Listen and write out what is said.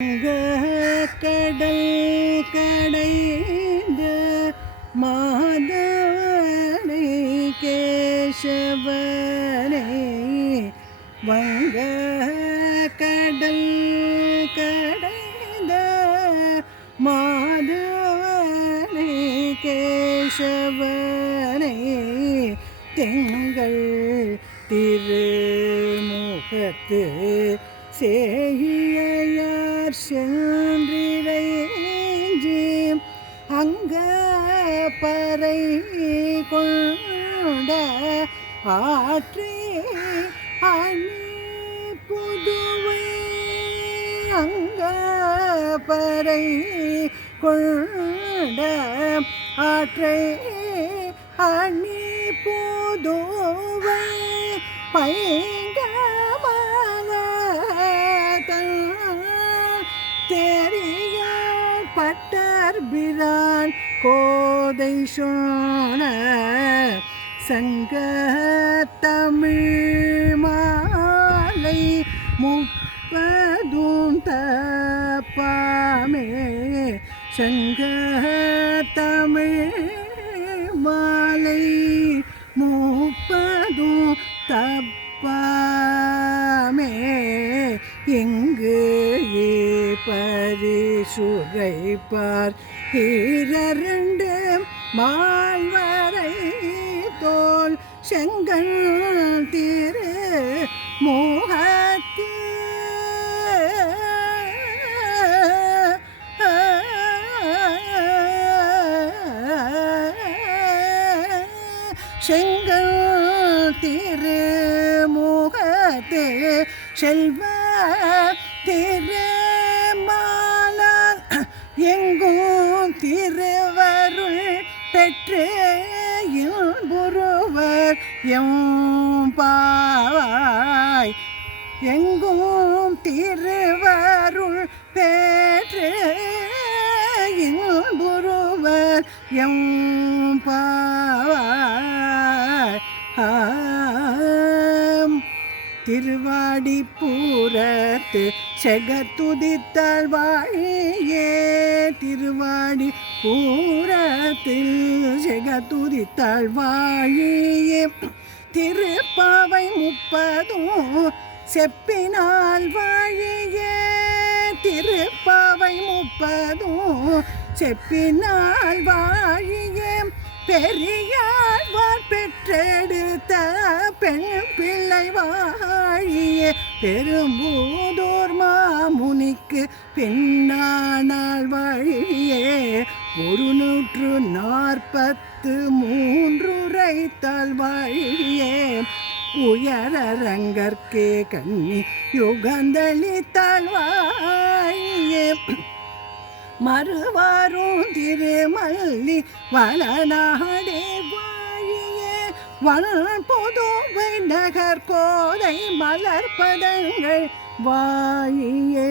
கடல் கடைந்த மாதவனை கேசவனை வங்க கடல் கடைந்த மாதவனை கேசவனை திங்கள் திருமுகத்து சேகியார் சென்றிரைஞ்சி அங்க பறை கொண்ட ஆற்றி அணி புதுவை அங்க பறை கொண்ட ஆற்றை அணி புதுவை தெரிய பட்டர் பிரான் கோதை சொன்ன சங்க தமிழ் மாலை முப்பதும் தப்பாமே சங்க தமிழ் மாலை முப்பதும் தப்பாமே எங்கு பரிசுரைப்பார் இரண்டு மால்வரை தோல் செங்கல் திரு மோகத்து செங்கல் திருமுகத்து செல்வ திருமாலால் எங்கும் திருவருள் பெற்று இன்புருவர் எம்பாவாய் எங்கும் திருவருள் பெற்று இன்புருவர் எம்பாவாய் திருவாடிப்பூரத்து செகத்துதித்தாள் வாழியே திருவாடி பூரத்தில் செகத்துதித்தாள் வாழியே திருப்பாவை முப்பதும் செப்பினால் வாழியே திருப்பாவை முப்பதும் செப்பினால் வாழியே பெரியாழ்வார் பெற்றெடுத்த பெண் பிள்ளை வாழிய பெரும்பூதூர் மாமுனிக்கு பெண்ணானாள் வாழியே 143 உரைத்தாள் வாழியே உயரங்கற்கே கண்ணி யுகந்தளித்தாள் வாழியே மறுவாரும் திருமல்லி வளநாடே வாழியே வளன் புதுவை நகர் கோதை மலர்பதங்கள் வாழியே